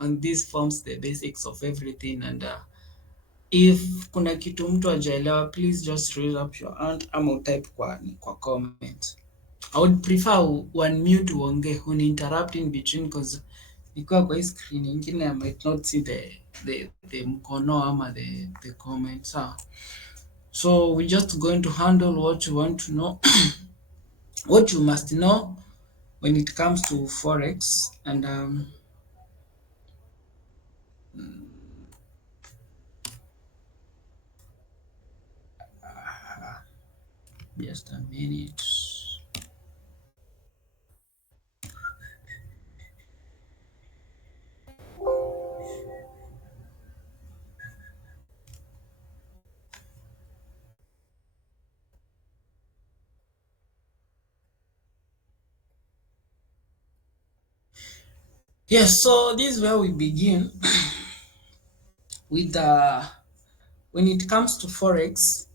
and this forms the basics of everything. And if kuna kitu mtu hajaelewa, please just raise up your hand ama utype kwa comment. I would prefer unmute uongee, uninterrupt in between, cause nikiwa kwa hii screen nyingine I might not see the mkono ama the comment. So we're just going to handle what you want to know, what you must know when it comes to forex. And just a minute. Yes, so this is where we begin with when it comes to forex.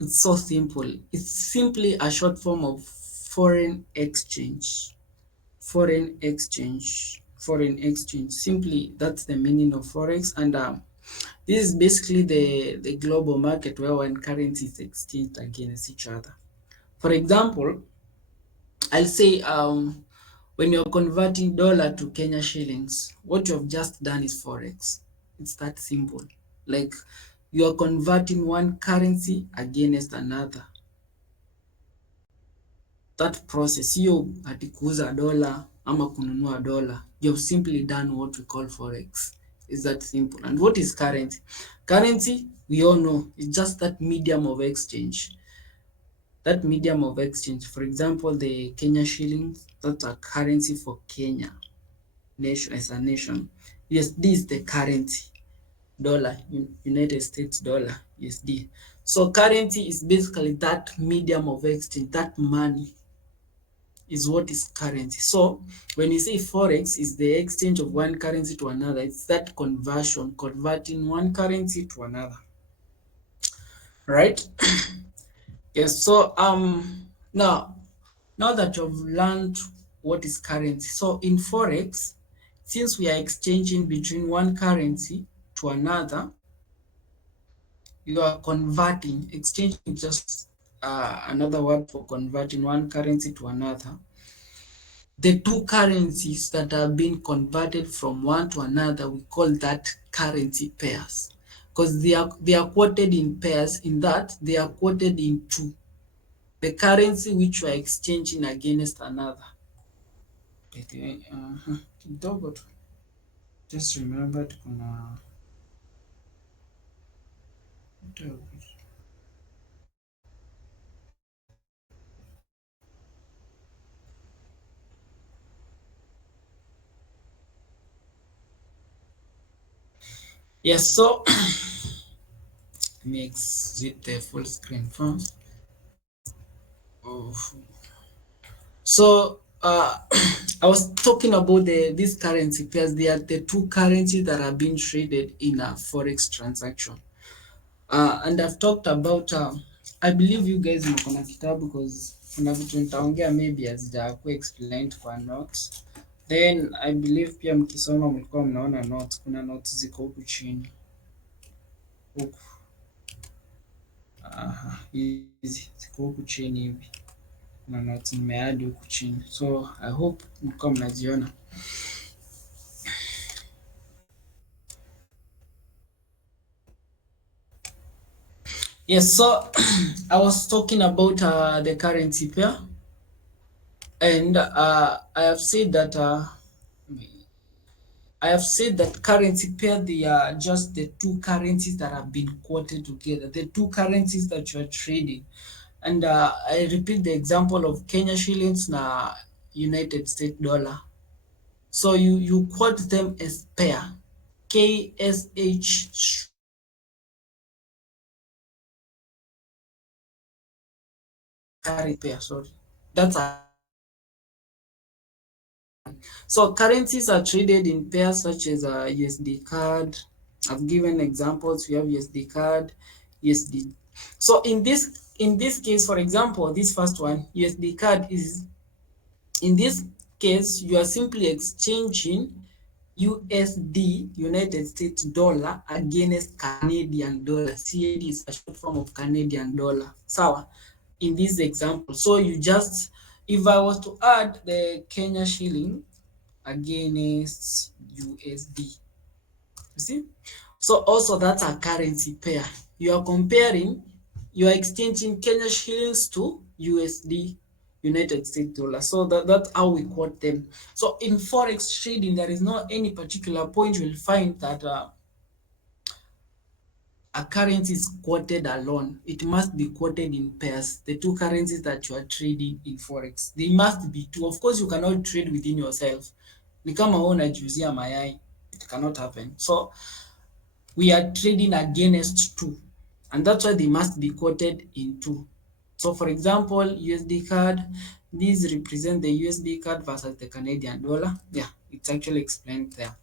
It's so simple. It's simply a short form of foreign exchange. Foreign exchange. Foreign exchange. Simply, that's the meaning of forex. And this is basically the global market where one currency is exchanged against each other. For example, I'll say when you're converting dollar to Kenya shillings, what you have just done is forex. It's that simple. Like you are converting one currency against another. That process, hiyo ati kuuza dola ama kununua dola, you have simply done what we call forex. Is that simple. And what is currency? Currency, we all know, is just that medium of exchange. That medium of exchange. For example, the Kenya shillings, that's a currency for Kenya nation as a nation. USD is the currency. Dollar, United States dollar, USD. So currency is basically that medium of exchange, that money is what is currency. So when you say forex is the exchange of one currency to another, it's that conversion, converting one currency to another, right? Yes. So now that you've learned what is currency, so in forex, since we are exchanging between one currency to another, you are converting. Exchanging is just another word for converting one currency to another. The two currencies that are being converted from one to another, we call that currency pairs, because they are quoted in pairs, in that they are quoted in two, the currency which we are exchanging against another. Kidogo tu, just remembered kuna yes. So let me exit the full screen first. Oh. So I was talking about these currency pairs. They are the two currencies that are being traded in a forex transaction. And I've talked about I believe you guys mko na kitabu, because kuna vitu nitaongea maybe hazijakuwa explained kwa notes. Then I believe pia mkisoma mlikuwa mnaona notes. Kuna notes ziko huku chini. Huku. Hizi ziko huku chini hivi. Na notes nimeadd huku chini. So I hope mlikuwa mnaziona. Yes, so I was talking about the currency pair, and I have said that currency pair, they are just the two currencies that have been quoted together, the two currencies that you are trading. And I repeat the example of Kenya shillings na United States dollar. So you quote them as pair, KSH currency pair, sorry. That's a So currencies are traded in pairs such as USD CAD. I've given examples. We have USD CAD, USD. So in this case, for example, this first one, USD CAD is, in this case, you are simply exchanging USD, United States dollar, against Canadian dollar. CAD is a short form of Canadian dollar. Sawa, in this example. So you just, if I was to add the Kenya shilling against USD, you see? So also that's a currency pair. You are comparing, you are exchanging Kenya shillings to USD, United States dollar. So that's how we quote them. So in forex trading, there is not any particular point you'll find that a currency is quoted alone. It must be quoted in pairs. The two currencies that you are trading in forex, they must be two. Of course, you cannot trade within yourself. Ni kama wewe unajiuzia mayai, it cannot happen. So we are trading against two, and that's why they must be quoted in two. So for example, USD card, these represent the USD card versus the Canadian dollar. Yeah, it's actually explained there.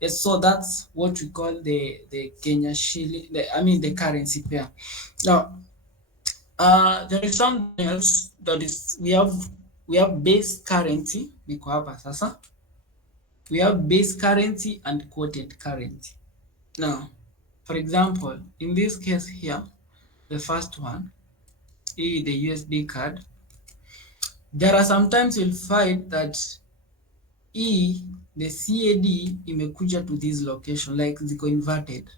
Yes, so that's what we call the Kenya shilling, the currency pair. Now, there is something else that is, we have base currency, niko hapa sasa. We have base currency and quoted currency. Now, for example, in this case here, the first one, the USD card, there are sometimes you'll find that the CAD imekuja to this location, like ziko inverted.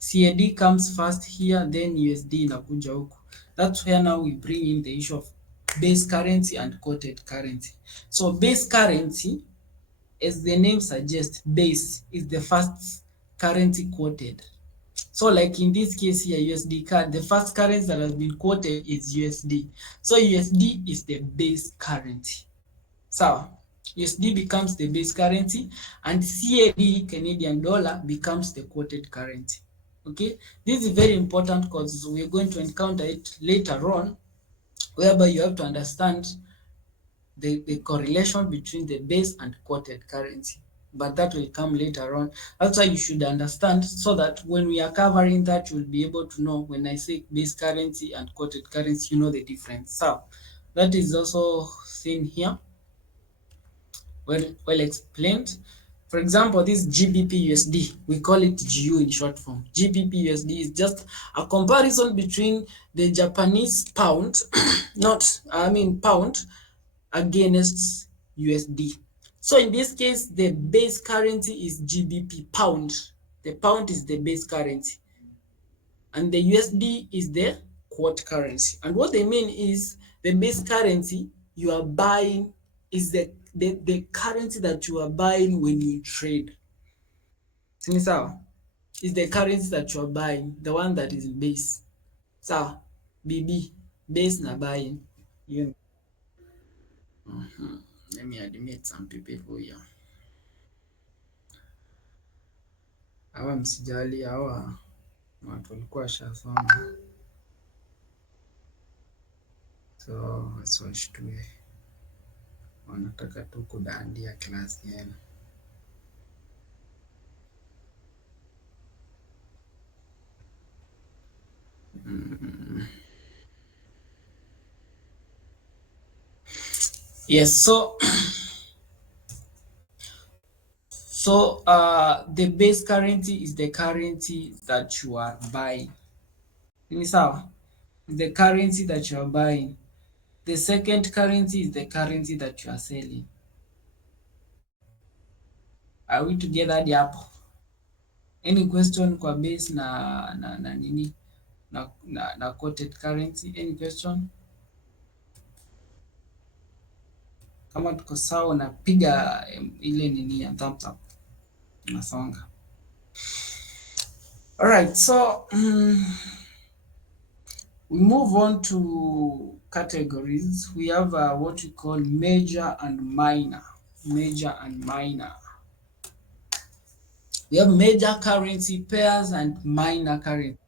CAD comes first here, then USD inakuja huku. That's where now we bring in the issue of base currency and quoted currency. So base currency, as the name suggests, base is the first currency quoted. So like in this case here, USD card, the first currency that has been quoted is USD. So USD is the base currency. Sawa. USD becomes the base currency and CAD, Canadian dollar, becomes the quoted currency. Okay, this is very important because we're going to encounter it later on, whereby you have to understand the correlation between the base and quoted currency. But that will come later on. That's why you should understand, so that when we are covering that, you'll be able to know when I say base currency and quoted currency, you know the difference. So that is also seen here, well explained. For example, this GBP USD, we call it GU in short form. GBP USD is just a comparison between the Japanese pound, pound, against USD. So in this case, the base currency is GBP pound. The pound is the base currency, and the USD is the quote currency. And what they mean is the base currency you are buying is the currency that you are buying when you trade. Sini sawa? Is the currency that you are buying, the one that is base. Sawa? BB, base na buying. You. Let me admit some people here. Hawa msijali, hawa watu walikuwa washasoma, so wasiwashtue, wanataka tu kudandia klasi yenu. Yes, so the base currency is the currency that you are buying. Ni sawa? The currency that you are buying. The second currency is the currency that you are selling. Are we together hadi hapo? Any question kwa base na nini na quoted currency? Any question? Kama tuko sawa, napiga ile nini ya thumbs up. Nasonga. All right, so we move on to categories. We have what we call major and minor. Major and minor. We have major currency pairs and minor currencies.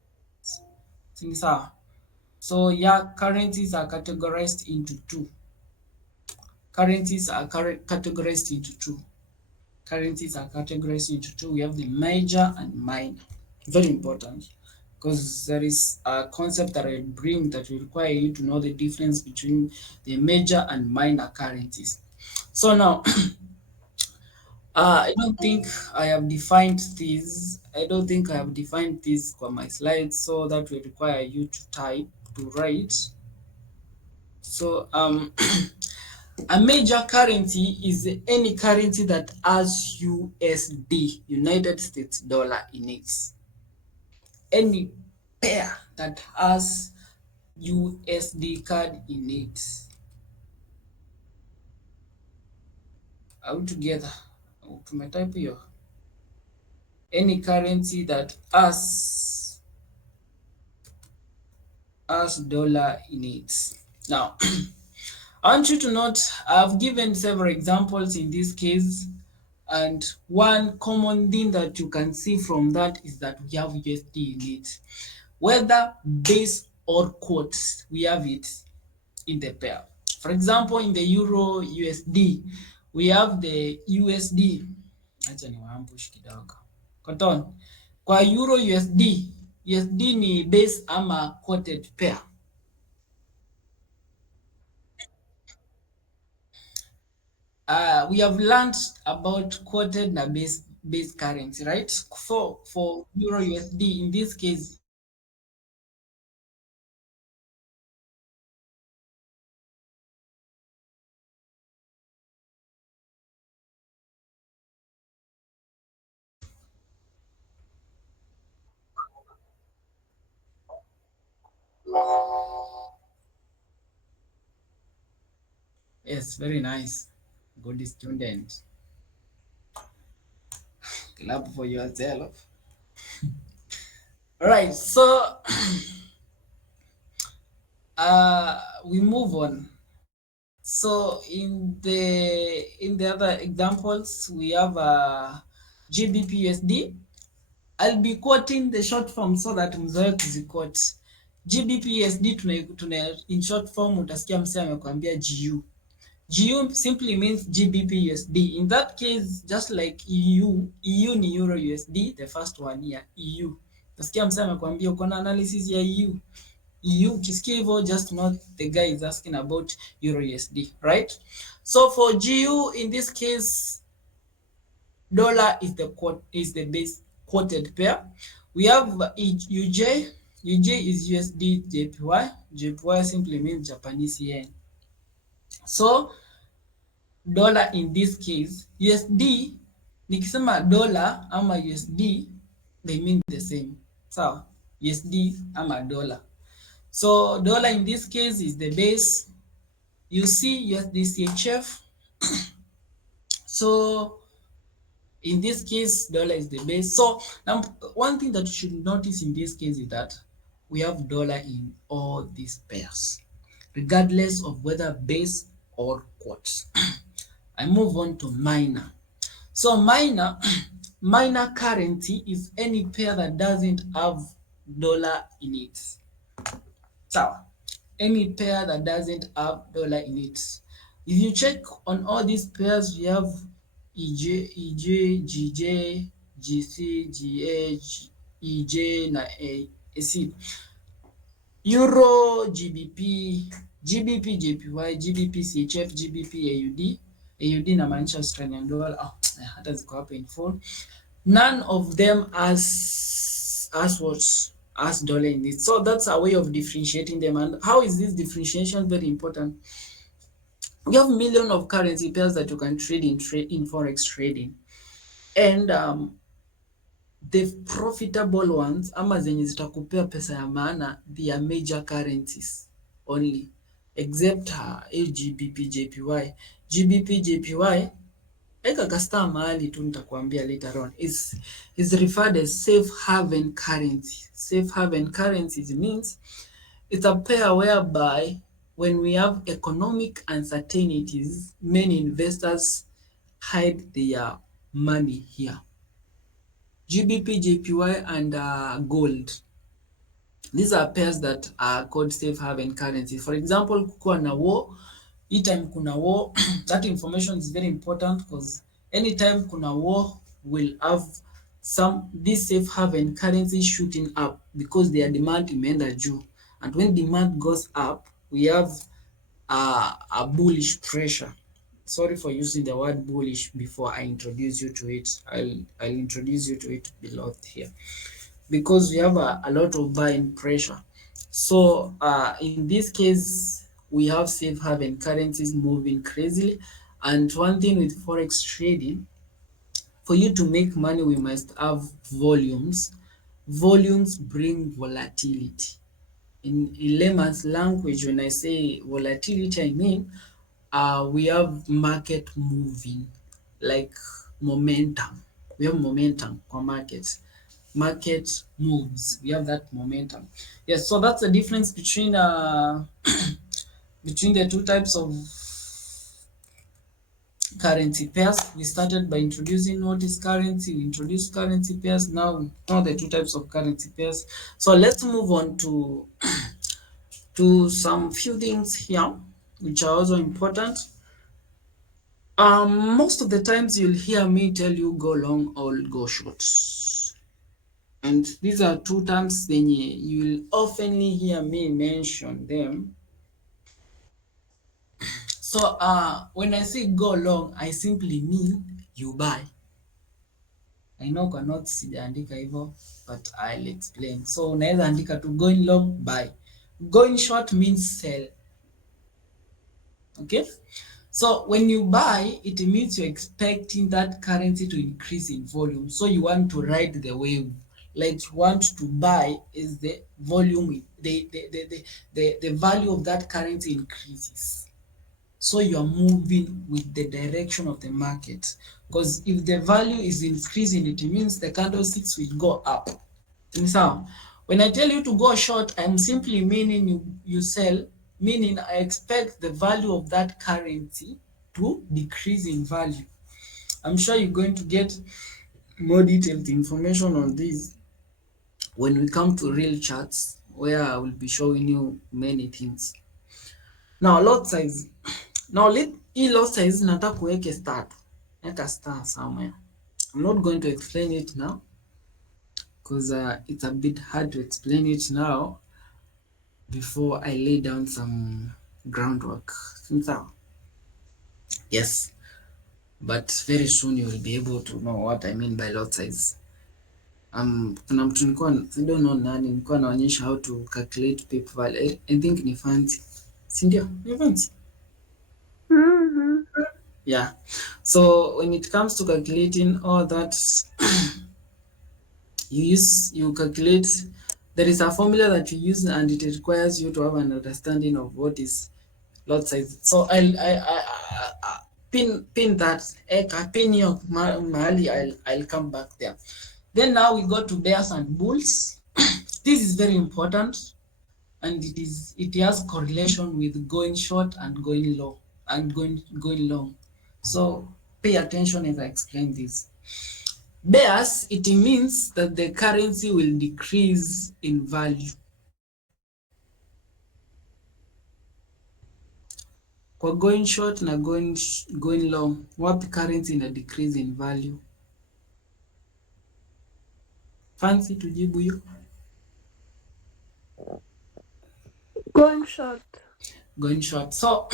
So yeah, currencies are categorized into two. Currencies are categorized into two. Currencies are categorized into two. We have the major and minor. Very important, because there is a concept that I bring that will require you to know the difference between the major and minor currencies. So now, I don't think I have defined this. I don't think I have defined this for my slides, so that will require you to type, to write. So a major currency is any currency that has USD, United States dollar, in it. Any pair that has USD card in it. Are we together? Tumetype hiyo. Any currency that has dollar in it. Now, I want you to note I've given several examples in this case, and one common thing that you can see from that is that we have USD in it. Whether base or quotes, we have it in the pair. For example, in the Euro USD, we have the USD. Acha niwaambush kidogo. Cotton. Kwa Euro USD ni base ama quoted pair. We have learned about quoted na base currency, right? For Euro USD, in this case, yes, very nice. Good student. Clap for yourself. All right, so we move on. So in the other examples, we have GBP USD. I'll be quoting the short form so that mzoe kuziquote. GBP USD in short form utasikia msee amekwambia GU. GU simply means GBP USD. In that case, just like EU ni Euro USD, the first one here, EU. Utasikia msee amekwambia uko na analysis ya EU, ukisikia hivyo, just know the guy is asking about Euro USD, right? So for GU, in this case, dollar is the base quoted pair. We have UJ. UJ is USD JPY. JPY simply means Japanese yen. So dollar in this case, USD, nikisema dollar ama USD, they mean the same. So USD ama dollar. So dollar in this case is the base. You see USD CHF. So in this case, dollar is the base. So now one thing that you should notice in this case is that we have dollar in all these pairs, regardless of whether base or quotes. I move on to minor. So minor currency is any pair that doesn't have dollar in it. So any pair that doesn't have dollar in it. If you check on all these pairs, we have EJ, GJ, GC, GH, EJ na AC. Euro, GBP, GBP, JPY, GBP, CHF, GBP, AUD. AUD inamaanisha Australian dollar. Hata ziko hapa in full. None of them as dollar in it. So that's a way of differentiating them. And how is this differentiation very important? You have millions of currency pairs that you can trade in forex trading, and the profitable ones ama zenye zitakupea pesa ya maana, they are major currencies only, except GBP JPY. GBP JPY eka kasta mahali tu nitakwambia later on, is referred as safe haven currency. Safe haven currencies means it's a pair whereby when we have economic uncertainties, many investors hide their money here. GBP, JPY, and gold. These are pairs that are called safe haven currencies. For example, kukiwa na war, anytime kuna war, that information is very important because anytime kuna war, will have this safe haven currency shooting up because their demand imeenda juu. And when demand goes up, we have a bullish pressure. sorry for using the word bullish before I introduce you to it. I'll introduce you to it below here, because we have a lot of buying pressure. So in this case, we have safe haven currencies moving crazily. And one thing with forex trading, for you to make money, we must have volumes. Volumes bring volatility. In layman's language, when I say volatility, I mean we have market moving, like momentum. We have momentum for markets. Market moves. We have that momentum. Yes, so that's the difference between between the two types of currency pairs. We started by introducing what is currency. We introduced currency pairs. Now we know the two types of currency pairs. So let's move on to some few things here which are also important. Most of the times you'll hear me tell you go long or go short. And these are two terms then you'll oftenly hear me mention them. So when I say go long, I simply mean you buy. I know kwa notes sijaandika hivyo, but I'll explain. So unaweza andika tu going long, buy. Going short means sell. Okay? So when you buy, it means you're expecting that currency to increase in volume. So you want to ride the wave. Like you want to buy is the volume, the value of that currency increases. So you are moving with the direction of the market. Because if the value is increasing, it means the candlesticks will go up. So when I tell you to go short, I'm simply meaning you sell, meaning I expect the value of that currency to decrease in value. I'm sure you're going to get more detailed information on this when we come to real charts, where I will be showing you many things. Now lot size. Now hii lot size nataka kuweke star. Weka star somewhere. I'm not going to explain it now because it's a bit hard to explain it now before I lay down some groundwork. So, yes, but very soon you will be able to know what I mean by lot size. Kuna mtu nilikuwa I don't know nani nilikuwa naonyesha how to calculate paper value. I think ni Fancy. Si ndio? Ni Fancy. Yeah. So when it comes to calculating all that, you calculate. There is a formula that you use, and it requires you to have an understanding of what is lot size. So I pin that. Pin your mahali. I'll come back there. Then now we go to bears and bulls. This is very important, and it has correlation with going short and going low and going long. So pay attention as I explain this. Bears, it means that the currency will decrease in value. Kwa going short na going long, wapi currency ina decrease in value? Fancy tujibu hiyo? Going short. Going short. So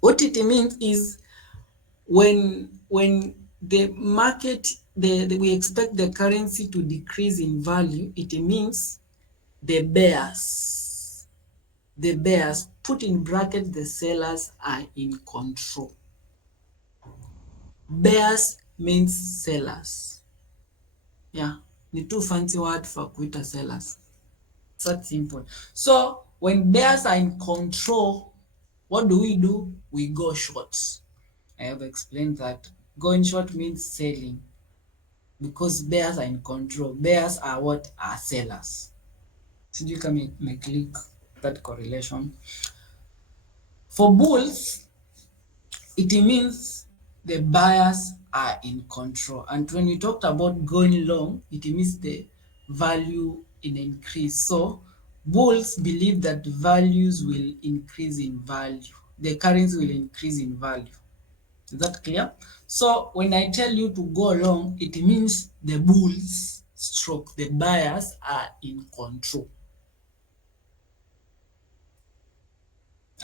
what it means is when the market we expect the currency to decrease in value, it means the bears, put in bracket the sellers, are in control. Bears means sellers. Yeah, ni too fancy word for kuita sellers. It's that simple. So when bears are in control, what do? We go short. I have explained that going short means selling, because bears are in control. Bears are what? Are sellers. Sijui kama click that correlation. For bulls, it means the buyers are in control. And when we talked about going long, it means the value in increase. So bulls believe that values will increase in value. The currency will increase in value. Is that clear? So when I tell you to go long, it means the bulls stroke the buyers are in control.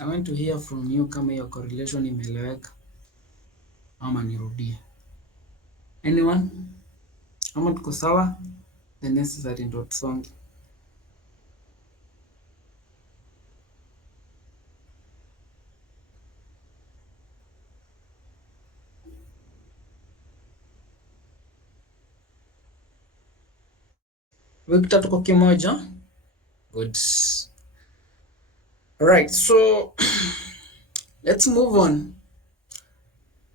I want to hear from you kama your correlation imeeleweka. ama nirudie? Anyone? Ama tuko sawa? The necessary ndo tusonge. Victor, tuko kimoja? Good. Alright, so let's move on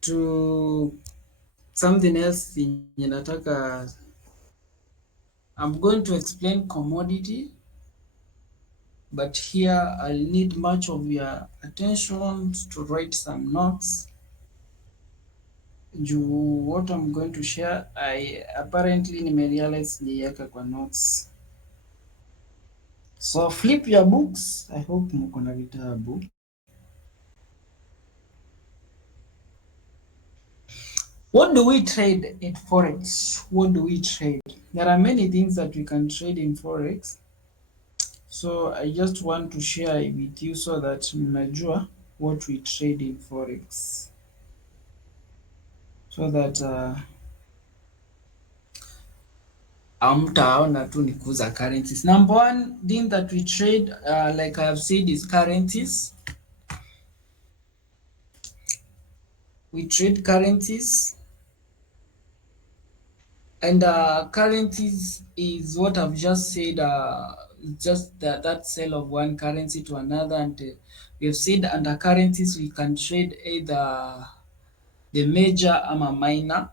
to something else yenye nataka. I'm going to explain commodity, but here I'll need much of your attention to write some notes. What I'm going to share, I apparently nimerealize niliweka kwa notes. So flip your books. I hope mko na vitabu. What do we trade in Forex? What do we trade? There are many things that we can trade in Forex. So I just want to share with you so that mnajua what we trade in Forex. So that amtaona tu ni kuuza currencies. Number one thing that we trade, like I have said, is currencies. We trade currencies. And currencies is what I've just said, just that sale of one currency to another. And we have said under currencies we can trade either the major ama minor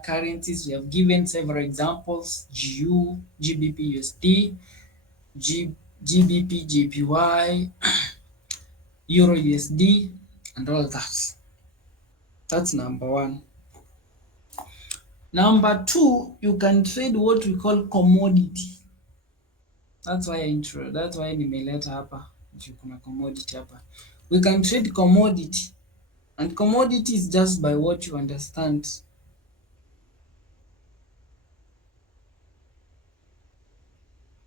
currencies. We have given several examples: GU, GBP USD, GBP JPY, Euro USD, and all that. That's number one. Number two, you can trade what we call commodity. That's why nimeleta hapa juu kuna commodity hapa. We can trade commodity, and commodity is just by what you understand.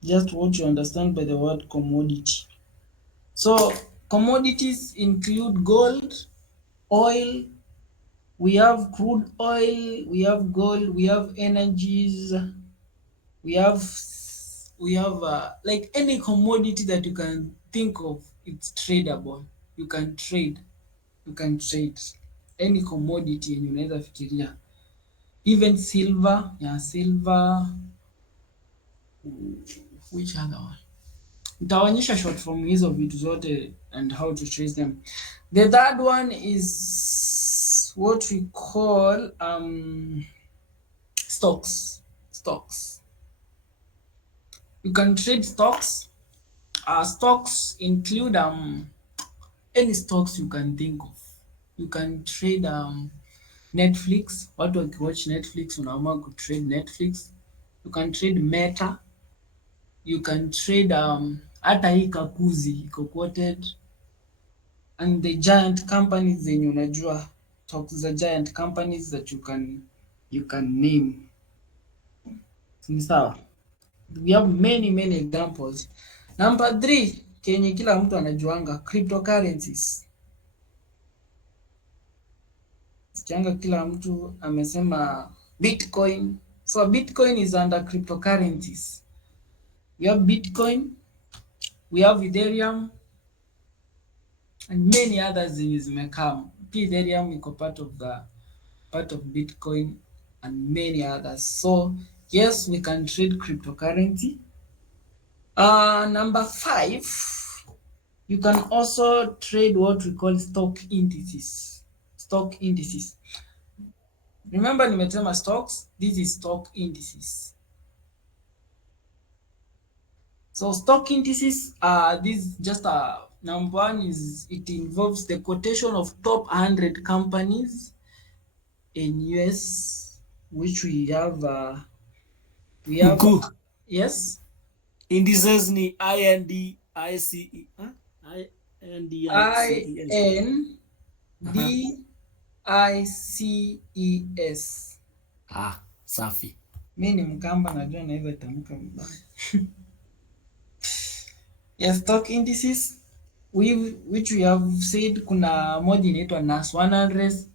Just what you understand by the word commodity. So commodities include gold, oil, we have crude oil, we have gold, we have energies, we have like any commodity that you can think of, it's tradable. You can trade any commodity yenye unaweza fikiria, even silver. Which other one? Nitaonyesha short form hizo vitu zote and how to trace them. The third one is what we call stocks. You can trade stocks. Stocks include any stocks you can think of. You can trade Netflix. Watu wakiwatch Netflix unaamua kutrade Netflix. You can trade Meta. You can trade hata hii Kakuzi iko quoted, and the giant companies zenye unajua, stocks za giant companies that you can name. Ni sawa? We have many examples. Number 3, kenye kila mtu anajuanga, cryptocurrencies. Sikianga kila mtu amesema Bitcoin. So Bitcoin is under cryptocurrencies. We have Bitcoin, we have Ethereum, and many others zenye zimekam. Ethereum iko part of Bitcoin and many others. So yes, we can trade cryptocurrency. Number 5, you can also trade what we call stock indices. Remember nimetema stocks, this is stock indices. So stock indices are this just number 1 is it involves the quotation of top 100 companies in US, which we have Mkuu, yes, indices ni INDICE. INDICES. Safi. Mi ni Mkamba, najua naweza tamka vibaya. Yes, stock indices which we have said, kuna moja inaitwa NAS 100,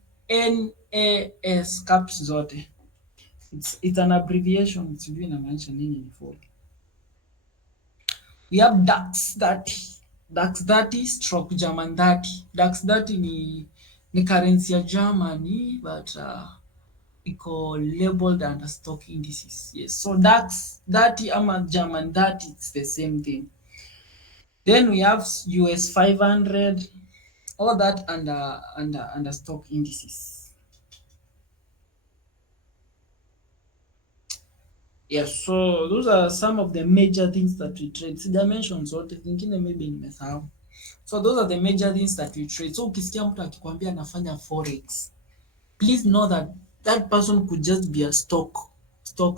AS caps zote. It's an abbreviation, sijui inamaanisha nini in full. We have DAX 30. DAX 30 stroke German 30. DAX 30 ni currency ya Germany but iko labeled under stock indices. Yes. So DAX 30 ama German 30 it's the same thing. Then we have US 500, all that under stock indices. Yes, so those are some of the major things that we trade. Sija mention zote, zingine maybe nimesahau. So those are the major things that we trade. So ukisikia mtu akikwambia anafanya forex, please know that that person could just be a stock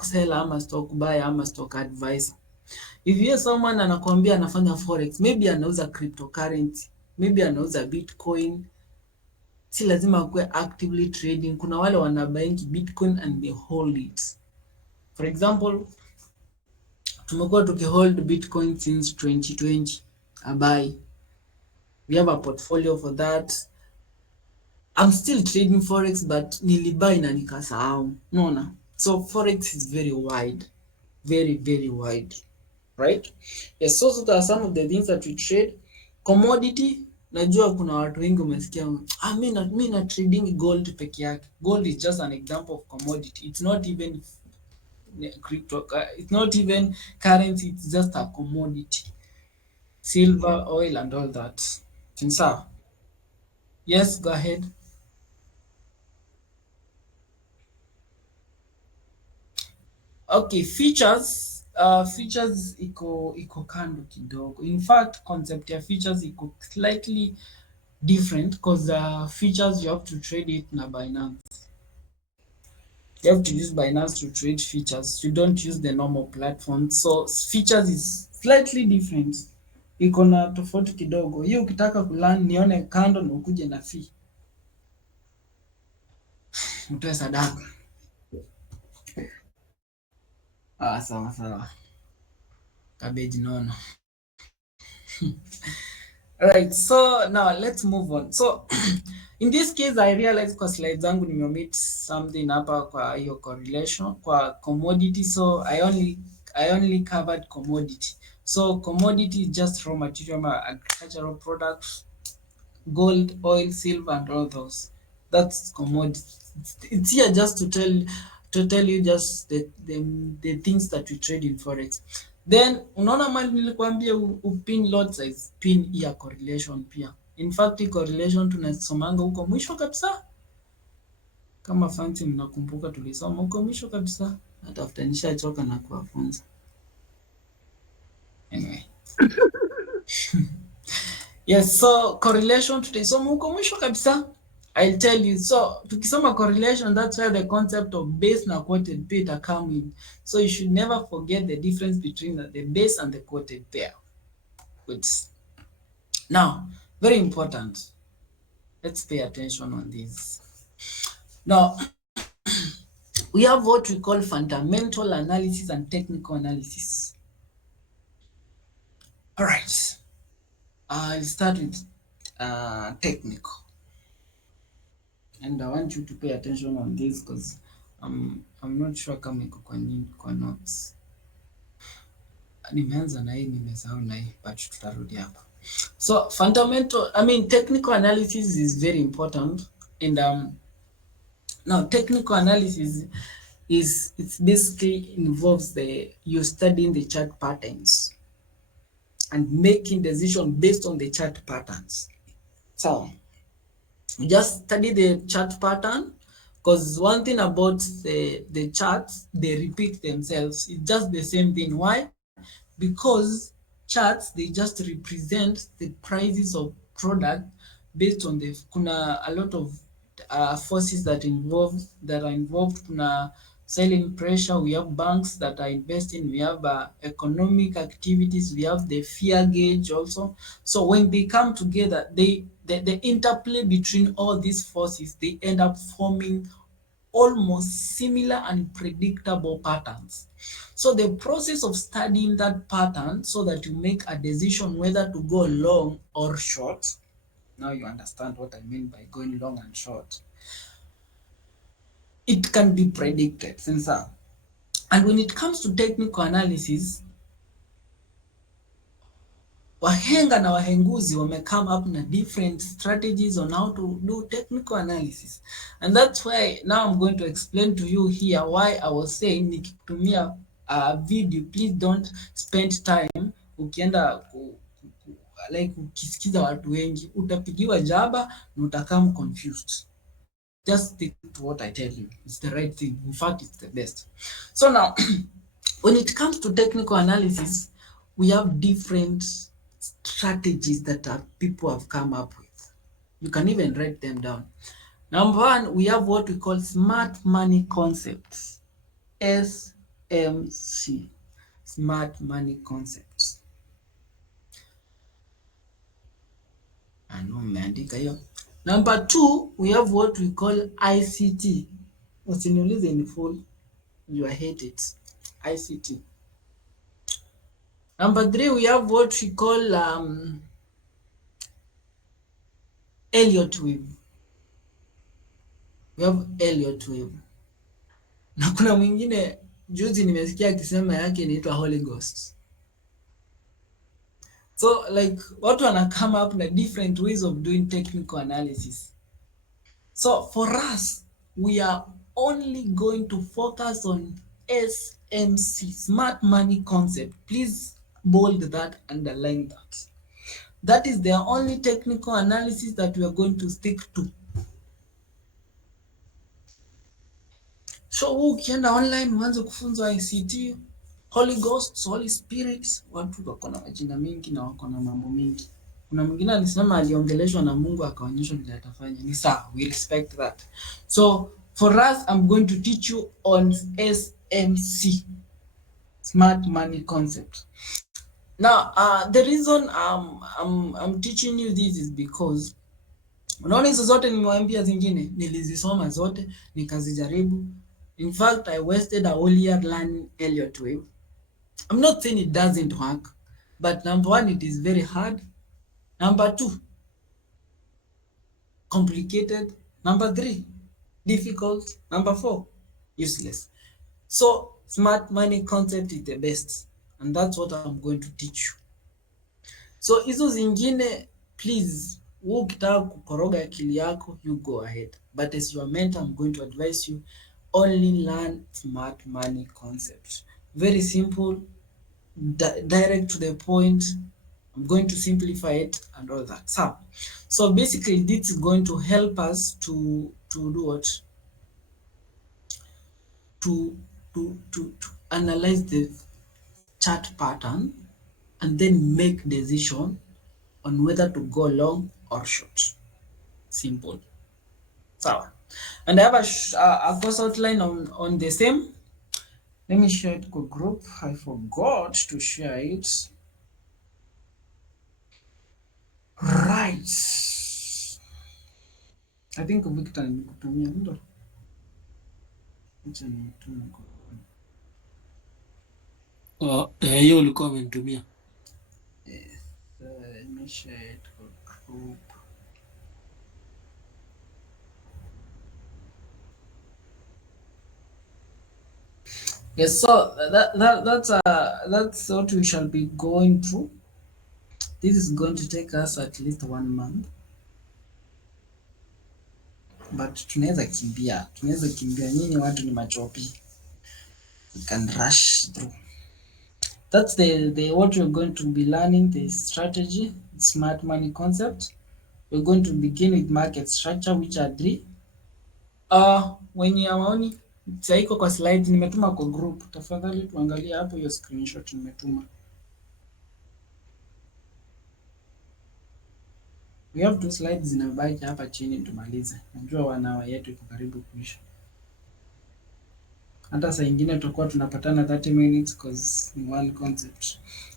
seller ama stock buyer ama stock advisor. If you hear someone anakwambia anafanya forex, maybe anauza cryptocurrency, maybe anauza Bitcoin, si lazima akuwe actively trading. Kuna wale wanabaingi Bitcoin and they hold it. For example, tumekuwa tukihold Bitcoin since 2020. Abai. We have a portfolio for that. I'm still trading forex but nilibuy na nikasahau. Unaona? So forex is very wide. Very, very wide. Right? Yes, so those are some of the things that we trade. Commodity, najua kuna watu wengi umesikia, mimi na trading gold peke yake. Gold is just an example of commodity. It's not even crypto, it's not even currency, it's just a commodity. Silver, oil and all that. Sawa. Yes, go ahead. Okay, features. Features iko kando kidogo. In fact, concept ya features iko slightly different because features you have to trade it na Binance. You have to use Binance to trade features. You don't use the normal platform. So features is slightly different. Iko na tofauti kidogo. Hiyo ukitaka kulearn nione kando na ukuje na fee. Mtoe sadaka. Sawa. Cabbage nono. Right, so now let's move on. So in this case I realized kwa slides zangu nimeomit something hapa kwa hiyo correlation kwa commodity, so I only covered commodity. So commodity is just raw material, agricultural products, gold, oil, silver and all those. That's commodity. It's here just to tell you just the things that we trade in forex. Then unaona mali nilikwambia upin lot size, pin ya correlation pia. In fact correlation tunasomanga huko mwisho kabisa. Kama fancy mnakumbuka tulisoma huko mwisho kabisa. Hata nishachoka na kuwafunza. Anyway. Yes, so correlation tutaisoma huko mwisho kabisa. I'll tell you. So tukisoma correlation, that's where the concept of base na quoted pair come in. So you should never forget the difference between the base and the quoted pair. Good. Now, very important. Let's pay attention on this. Now, we have what we call fundamental analysis and technical analysis. All right. I'll start with technical. And I want you to pay attention on this because I'm not sure kama iko kwa notes. Nimeanza na hii nimesahau na hii but tutarudi hapa. So technical analysis is very important, and now technical analysis it's basically involves you studying the chart patterns and making decision based on the chart patterns. So you just study the chart pattern, because one thing about the charts, they repeat themselves. It's just the same thing. Why? Because charts, they just represent the prices of product based on kuna a lot of forces that are involved. Kuna selling pressure, we have banks that are investing, we have economic activities, we have the fear gauge also. So when they come together, the interplay between all these forces, they end up forming almost similar and predictable patterns. So the process of studying that pattern so that you make a decision whether to go long or short. Now you understand what I mean by going long and short. it can be predicted. Sasa, and when it comes to technical analysis, wahenga na wahenguzi wame come up na different strategies on how to do technical analysis, and that's why now I'm going to explain to you here why I was saying nikitumia video, please don't spend time ukienda like ukisikiza watu wengi utapigiwa jaba na utakam confused. Just stick to what I tell you. It's the right thing. In fact, it's the best. So now, when it comes to technical analysis, we have different strategies that people have come up with. You can even write them down. Number one, we have what we call smart money concepts. SMC. Smart money concepts. I know umeandika hiyo. Number two, we have what we call ICT. Usiniulize in full, you hate it. ICT. Number three, we have what we call Elliott wave. We have Elliott wave. Na kuna mwingine juzi nimesikia akisema yake inaitwa Holy Ghost. So like watu wana come up na different ways of doing technical analysis. So for us, we are only going to focus on SMC, smart money concept. Please bold that, underline that. That is the only technical analysis that we are going to stick to. So ukienda online uanze kufunzwa ICT, Holy Ghost, Holy Spirit, watu wako na majina mingi na wako na mambo mingi. Kuna mwingine alisema aliongeleshwa na Mungu akaonyeshwa vile atafanya. Ni sawa, we respect that. So for us, I'm going to teach you on SMC, smart money concept. Now, the reason I'm teaching you this is because unaona hizo zote nimewaambia, zingine nilizisoma zote nikazijaribu. In fact, I wasted a whole year learning Elliott wave. I'm not saying it doesn't work, but number one, it is very hard. Number two, complicated. Number three, difficult. Number four, useless. So smart money concept is the best, and that's what I'm going to teach you. So hizo zingine, please, wewe ukitaka kukoroga akili yako, you go ahead, but as your mentor, I'm going to advise you only learn smart money concept. Very simple, direct to the point. I'm going to simplify it and all that. So basically this is going to help us to do what? To analyze the chart pattern and then make decision on whether to go long or short. Simple. Sawa. And I have a course outline on the same. Let me share it to group. I forgot to share it. Right. I think Victor nikutumia ndo. Acha nitume kwa. Hiyo ulikuwa umenitumia. Let me share it to group. Yes, so that's what we shall be going through. This is going to take us at least 1 month. But tunaweza kimbia, nyinyi watu ni machopi. We can rush through. That's the what we're going to be learning, the strategy, smart money concept. We're going to begin with market structure, which are 3. Wenye hawaoni saiko kwa slides nimetuma kwa group, tafadhali tuangalie hapo hiyo screenshot nimetuma. We have 2 slides zinabaki hapa chini tumalize. Najua wanawa yetu iko karibu kuisha. Hata saa ingine tutakuwa tunapatana 30 minutes cause ni one concept.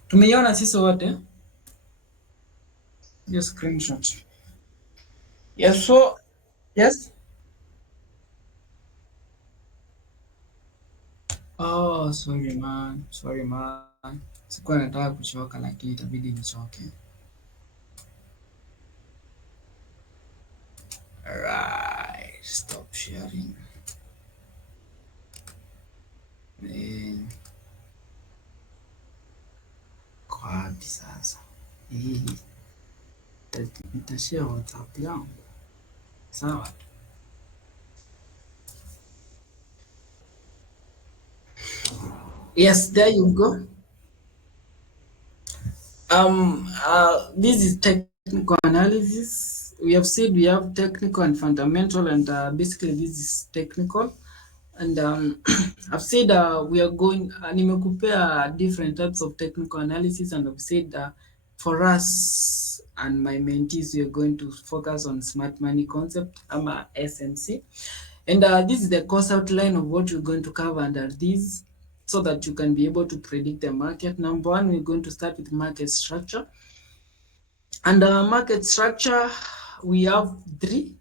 Tumeiona sisi wote hiyo screenshot. Yes, so yes. Oh, sorry man. Sikuwa nataka kuchoka lakini itabidi nichoke. Alright, stop sharing. wapi sasa? Eh, nitashare WhatsApp yangu. Sawa. Yes, there you go. This is technical analysis. We have said we have technical and fundamental, and basically this is technical. And I've said we are going, nimekupea different types of technical analysis, and I've said for us and my mentees, we are going to focus on smart money concept, SMC. And this is the course outline of what we're going to cover under this, so that you can be able to predict the market. Number one, we're going to start with market structure. And market structure, we have three.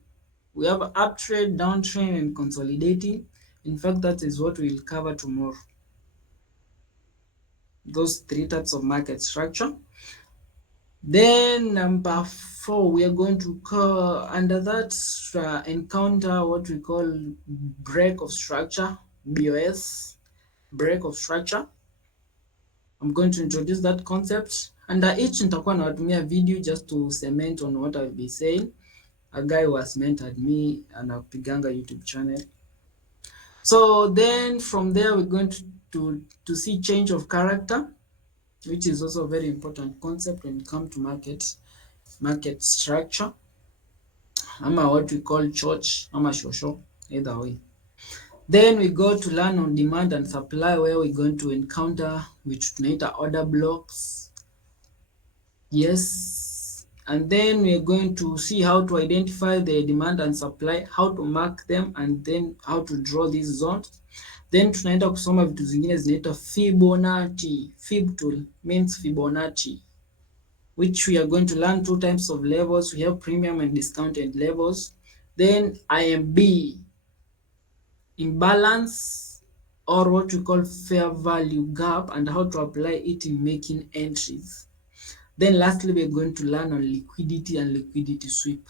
We have uptrend, downtrend, and consolidating. In fact, that is what we'll cover tomorrow. Those three types of market structure. Then number four, we are going to call under that encounter what we call break of structure, BOS, break of structure. I'm going to introduce that concept. Under each nitakuwa nawatumia video just to cement on what I'll be saying. A guy who has mentored me anapiganga YouTube channel. So then from there we're going to see change of character, which is also a very important concept when it comes to market structure, ama what we call church, ama shosho, either way. Then we go to learn on demand and supply, where we're going to encounter which tunaita order blocks. Yes. And then we're going to see how to identify the demand and supply, how to mark them, and then how to draw these zones. Then tunaenda kusoma vitu zingine zinaitwa Fibonacci. Fib tool means Fibonacci, which we are going to learn two types of levels. We have premium and discounted levels. Then IMB, imbalance, or what we call fair value gap, and how to apply it in making entries. Then lastly, we're going to learn on liquidity and liquidity sweep.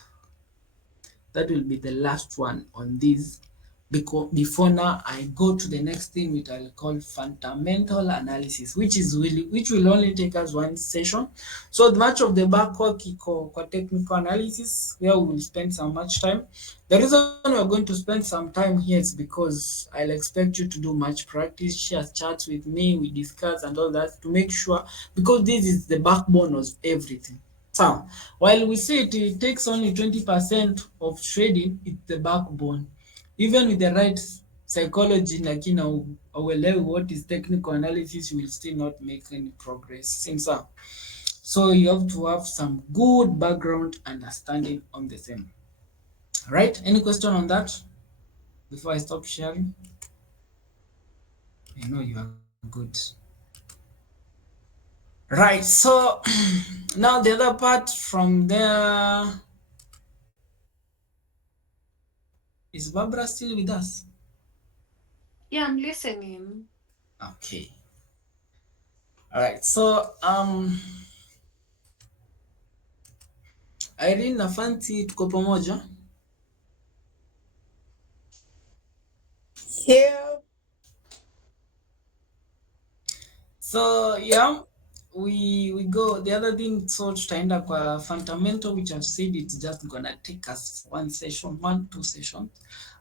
That will be the last one on this. Before now I go to the next thing, which I'll call fundamental analysis, which will only take us one session. So much of the backwork iko kwa technical analysis, where we will spend so much time. The reason we're going to spend some time here is because I'll expect you to do much practice, share chats with me, we discuss and all that, to make sure, because this is the backbone of everything. So while we say it takes only 20% of trading, it's the backbone. Even with the right psychology, lakini auelewi what is technical analysis, you will still not make any progress. So you have to have some good background understanding on the same. Right? Any question on that before I stop sharing? I know you are good. Right, so now the other part from there. Is Barbara still with us? Yeah, I'm listening. Okay. All right. So Irene na Fancy tuko pamoja? Yeah. So yeah, we go the other thing, so tutaenda kwa fundamental, which I've said it's just gonna take us one, two sessions.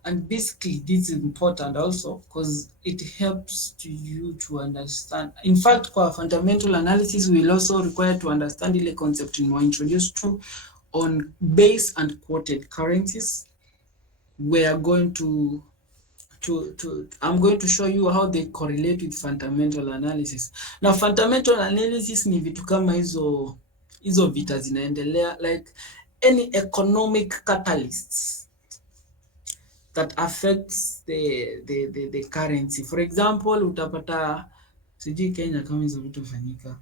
And basically this is important also because it helps to you to understand. In fact, kwa fundamental analysis we will also require to understand ile concept in more introduced to on base and quoted currencies. We are going to I'm going to show you how they correlate with fundamental analysis. Now fundamental analysis ni vitu kama hizo vita zinaendelea, like any economic catalysts that affects the currency. For example, utapata sijui Kenya kama hizo vitu fanyika,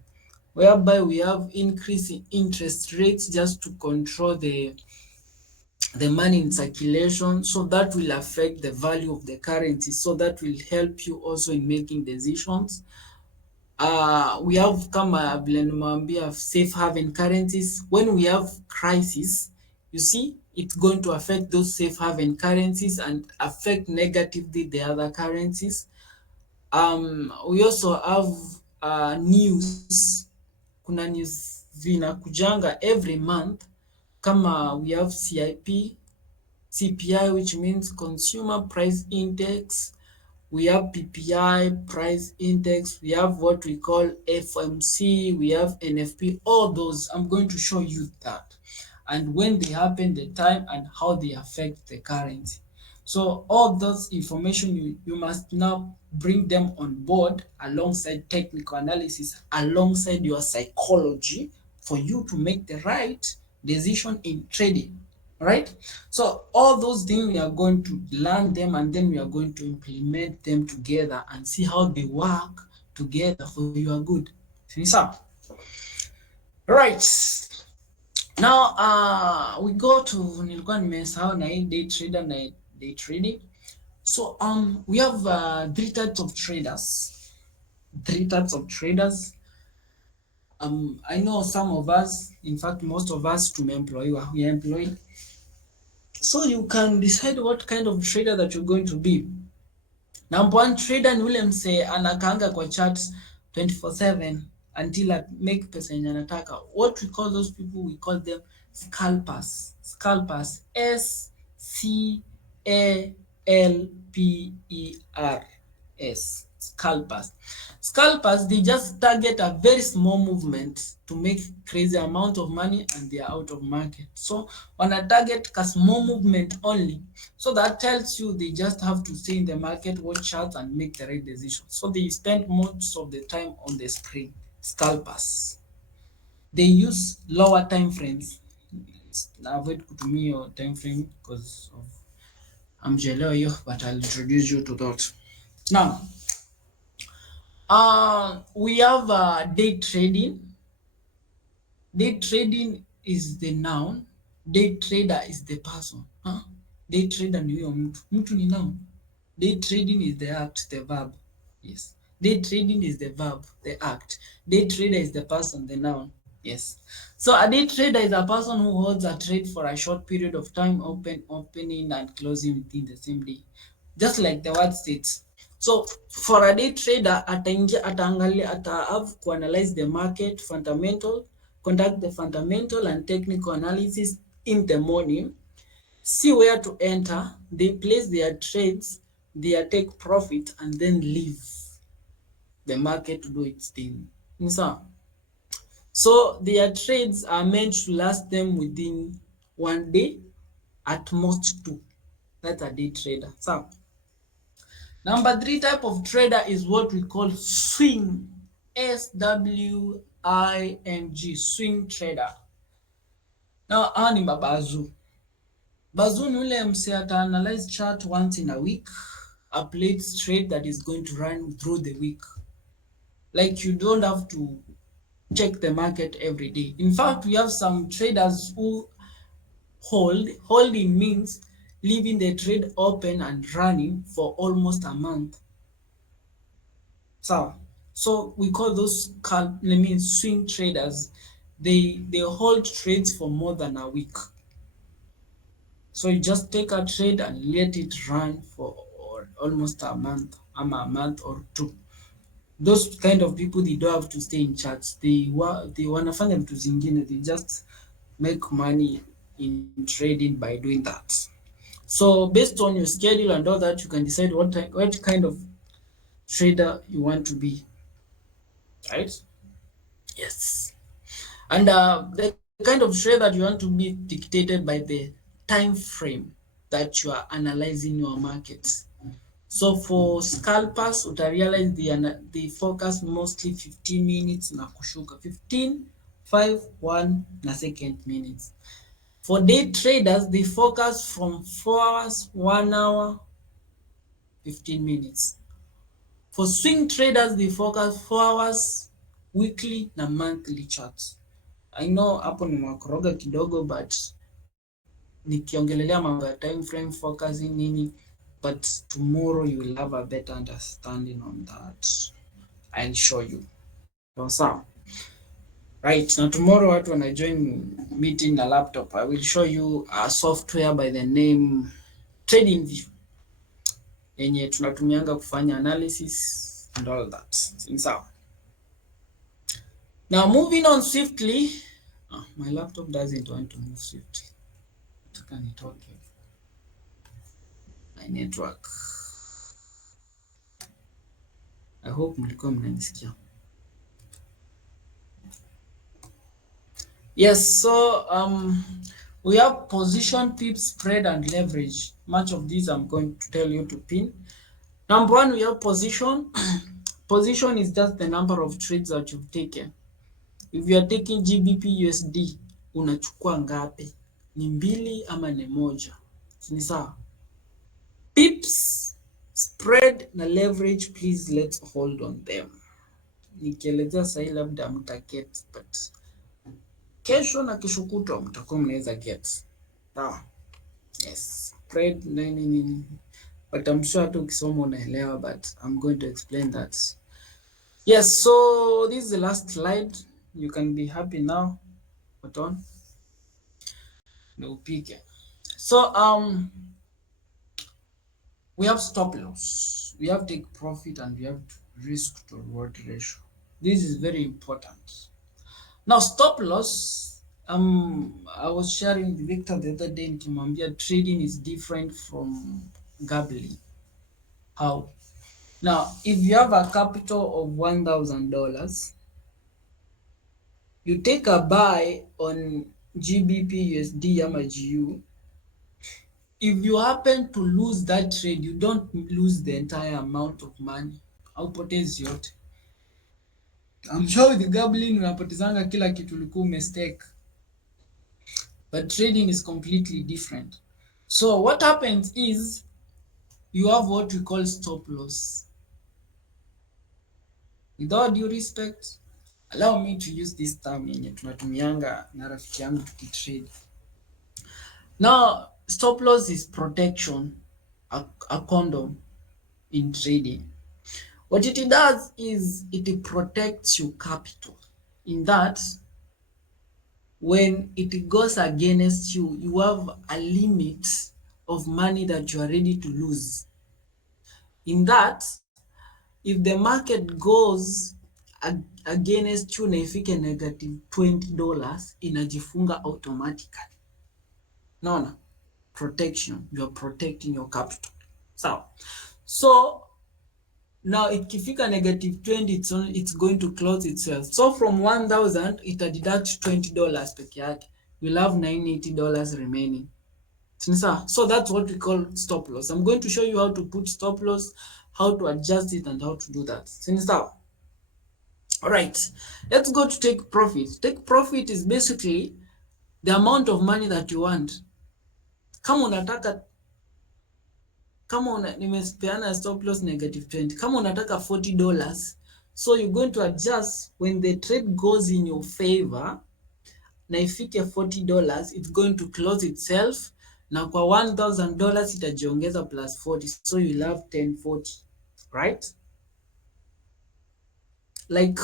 whereby we have increase in interest rates just to control the money in circulation, so that will affect the value of the currency, so that will help you also in making decisions. We have kama vile nimewambia safe haven currencies. When we have crisis, you see it's going to affect those safe haven currencies and affect negatively the other currencies. We also have news kuna news vinakujanga every month, kama we have CPI which means Consumer Price Index, we have PPI price index, we have what we call FMC, we have NFP, all those. I'm going to show you that, and when they happen, the time, and how they affect the currency. So all those information, you must now bring them on board alongside technical analysis, alongside your psychology, for you to make the right decision in trading. Right? So all those things, we are going to learn them, and then we are going to implement them together and see how they work together for your good. Sawa? Right. Now we go to, nilikuwa nimesahau na hii day trader na day trading. So we have three types of traders. I know some of us, in fact most of us, we are employed. So you can decide what kind of trader that you're going to be. Number one trader ni ule mse anakaanga kwa charts 24/7 until I make pesa yenye anataka. What we call those people, we call them scalpers. SCALPERS. Scalpers, they just target a very small movement to make crazy amount of money, and they are out of market. So wana target a small movement only. So that tells you they just have to stay in the market, watch charts, and make the right decision. So they spend most of the time on the screen. Scalpers, they use lower time frames. Avoid kutumia your time frame because of amjelewa hiyo, but I'll introduce you to that. Now we have day trading. Day trading is the noun, day trader is the person. Day trader ni huyo mtu ni noun. Day trading is the act, the verb. Yes, day trading is the verb, the act. Day trader is the person, the noun. Yes. So a day trader is a person who holds a trade for a short period of time, opening and closing within the same day, just like the word states. So for a day trader, have to analyze the market fundamental, conduct the fundamental and technical analysis in the morning, see where to enter, they place their trades, they take profit, and then leave the market to do its thing. So their trades are meant to last them within 1 day, at most 2. That's a day trader. So number 3 type of trader is what we call swing. SWING, swing trader. Now hawa ni mabazu. Bazu ni ule mse ata analyze chart once in a week, a played trade that is going to run through the week. Like you don't have to check the market every day. In fact, we have some traders who holding means leaving the trade open and running for almost a month. So we call those swing traders. They hold trades for more than a week. So you just take a trade and let it run for almost a month, a month or 2. Those kind of people, they don't have to stay in charts. They wanafanya vitu zingine. They just make money in trading by doing that. So based on your schedule and all that, you can decide what kind of trader you want to be. Right? Yes. And the kind of trader that you want to be dictated by the time frame that you are analyzing your market. So for scalpers, uta realize they focus mostly 15 minutes na kushuka. 15, 5, 1 na second minutes. For day traders, they focus from 4 hours, 1 hour, 15 minutes. For swing traders, they focus 4 hours, weekly na monthly charts. I know hapo nimewakoroga kidogo, but nikiongelelea mambo ya time frame focusing nini, but tomorrow you will have a better understanding on that. I'll show you. So, right, now tomorrow watu wana join meeting na laptop, I will show you a software by the name TradingView yenye tunatumianga kufanya analysis and all that. Sawa. Now moving on swiftly. My laptop doesn't want to move swiftly. What can it okay? My network. I hope mlikuwa mnanisikia. Yes, so we have position, pips, spread, and leverage. Much of these I'm going to tell you to pin. Number one, we have position. Position is just the number of trades that you've taken. If you are taking GBP USD, unachukua ngapi? Ni mbili ama ni moja? Ni sawa? Pips, spread na leverage, please let's hold on them. Nikielezea sahii labda mtaget, but kesho na kesho kutwa mtakuwa mnaweza get. Sawa? Yes. Spread nini. But I'm sure hata ukisoma unaelewa, but I'm going to explain that. Yes, so this is the last slide. You can be happy now. Put on. No peek. So we have stop loss, we have take profit, and we have risk to reward ratio. This is very important. Now stop loss, I was sharing with Victor the other day nikimwambia trading is different from gambling. How? Now if you have a capital of $1,000, you take a buy on GBP USD ama GU. If you happen to lose that trade, you don't lose the entire amount of money. Haupotezi yote. I'm sure with gambling unapotezanga kila kitu ulikuwa umestake. But trading is completely different. So what happens is you have what we call stop loss. With all due respect, allow me to use this term yenye tunatumianga na rafiki yangu tukitrade. Now, stop loss is protection, a condom in trading. What it does is it protects your capital, in that when it goes against you, you have a limit of money that you are ready to lose. In that, if the market goes against you na ifike negative $20, inajifunga automatically. Naona? Protection. You are protecting your capital. So now ikifika negative 20, it's going to close itself. So from 1,000, ita deduct $20 peke yake. You'll have $980 remaining. So that's what we call stop loss. I'm going to show you how to put stop loss, how to adjust it, and how to do that. All right, let's go to take profit. Take profit is basically the amount of money that you want. Nimepeana stop loss negative 20. Kama unataka $40, so you're going to adjust when the trade goes in your favor, na ifike $40, it's going to close itself, na kwa $1,000 itajiongeza plus 40, so you'll have 1040, right? Like,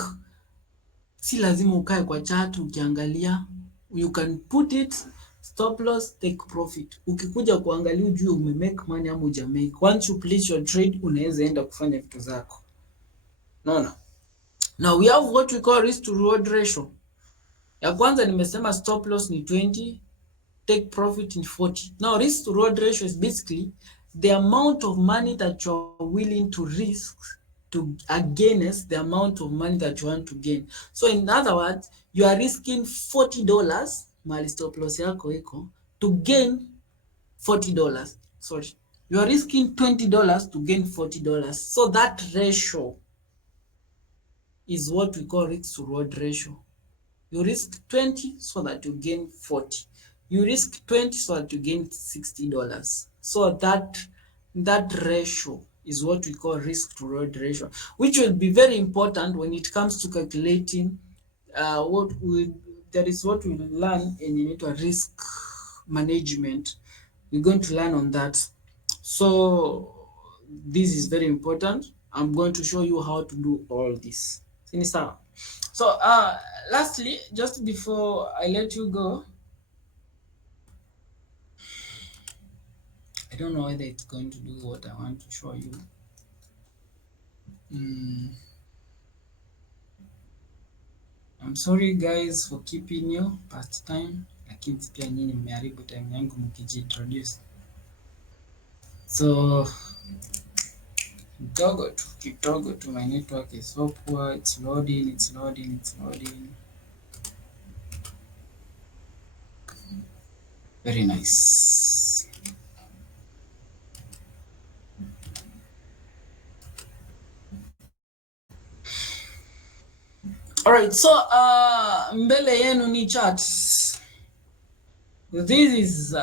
si lazima ukae kwa chart ukiangalia, you can put it stop loss, take profit. Ukikuja kuangalia ujue umemake money ama hujamake. Once you place your trade, unaweza enda kufanya vitu zako. Naona? Now we have what we call risk to reward ratio. Ya kwanza nimesema stop loss ni 20, take profit in 40. Now risk to reward ratio is basically the amount of money that you are willing to risk to against the amount of money that you want to gain. So in other words, you are risking $40 mali stop loss yako iko to gain $40. Sorry. You are risking $20 to gain $40. So that ratio is what we call risk to reward ratio. You risk 20 so that you gain 40. You risk 20 so that you gain $60. So that ratio is what we call risk to reward ratio, which will be very important when it comes to calculating that is what we learn in risk management. We're going to learn on that. So this is very important. I'm going to show you how to do all this. So lastly, just before I let you go, I don't know whether it's going to do what I want to show you. I'm sorry guys for keeping you past time, lakini pia nyinyi mmeharibu time yangu mkijiintroduce. So kidogo tu, my network is so poor, it's loading. Very nice. Alright, so mbele yenu ni chat. This is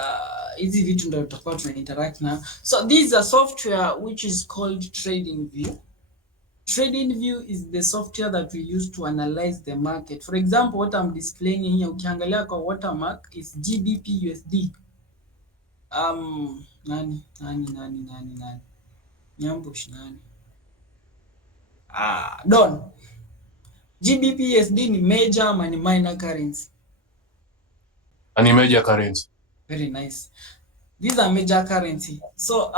hizi vitu ndio tutakuwa tuna interact na. So this is a software which is called TradingView. TradingView is the software that we use to analyze the market. For example, what I'm displaying here, ukiangalia kwa watermark is GBP USD. Nani? Nyambush nani? Don. GBP USD ni major ama ni minor currency? Ni major currency. Very nice. These are major currency. So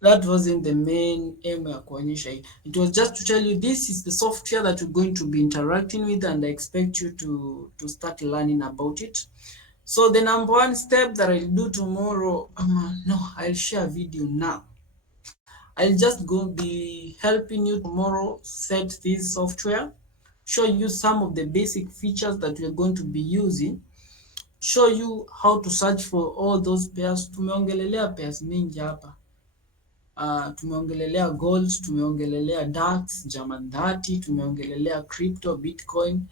that wasn't the main aim ya kuonyesha hii. It was just to tell you this is the software that you're going to be interacting with, and I expect you to start learning about it. So the number one step that I'll do tomorrow, I'll share a video now. I'll just go be helping you tomorrow set this software, show you some of the basic features that we're going to be using, show you how to search for all those pairs. Tumeongelelea pairs mingi hapa. Tumeongelelea gold, tumeongelelea DAX, German 30, tumeongelelea crypto, Bitcoin.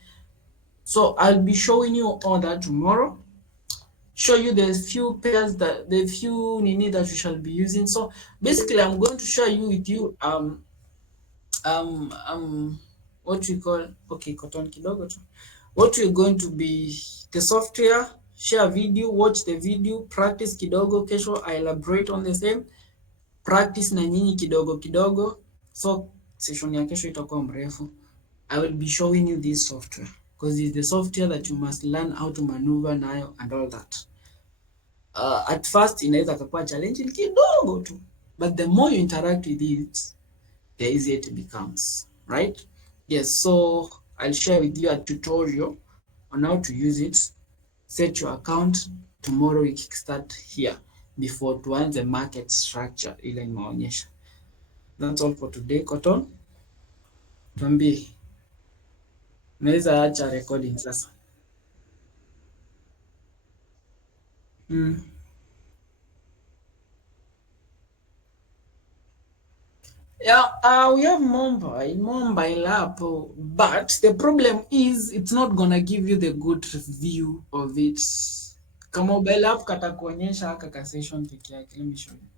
So I'll be showing you all that tomorrow. Show you the few pairs that we shall be using. So basically I'm going to share you with you what we call, okay, cotton kidogo tu. What we're going to be the software, share video, watch the video, practice kidogo, kesho I elaborate on the same. Practice na nyinyi kidogo. So session ya kesho itakuwa mrefu. I will be showing you this software because it's the software that you must learn how to maneuver nayo and all that. At first inaweza kuwa challenging kidogo tu, but the more you interact with it, the easier it becomes, right? Yes, so I'll share with you a tutorial on how to use it. Set your account tomorrow. We kickstart here before tuanze market structure ile nimeonyesha. That's all for today. Cotton, tuambie, naweza acha recording sasa? Yeah, we have mobile app, but the problem is it's not gonna give you the good view of it. Kama mobile app katakuonyesha haka ka session peke yake. Let me show you.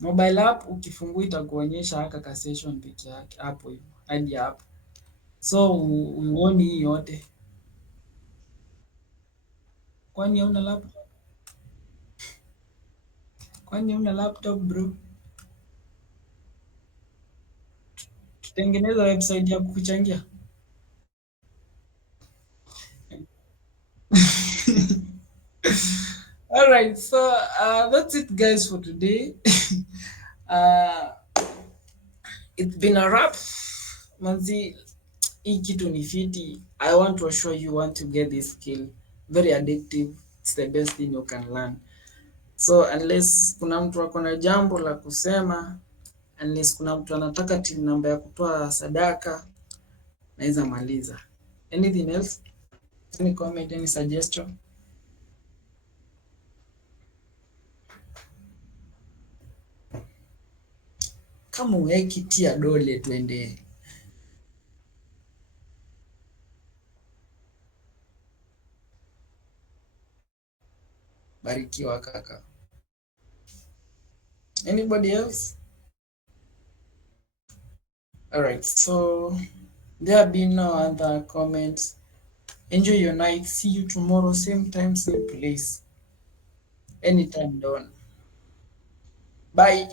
Mobile app ukifungua itakuonyesha haka ka session peke yake hapo hivyo hadi hapo. So uone hii yote. Kwani hauna laptop? Kwani hauna laptop bro? Tutengeneza website ya kukuchangia. All right, so that's it guys for today. It's been a wrap. Manzi, hii kitu ni fiti. I want to assure you want to get this skill. Very addictive. It's the best thing you can learn. So unless kuna mtu ako na jambo la kusema, unless kuna mtu anataka team namba ya kutoa sadaka, naweza maliza. Anything else? Any comment, any suggestion? Kama uweki tia dole tuende. Barikiwa kaka. Anybody else? All right, so there have been no other comments. Enjoy your night. See you tomorrow, same time, same place. Anytime, Dawn. Bye.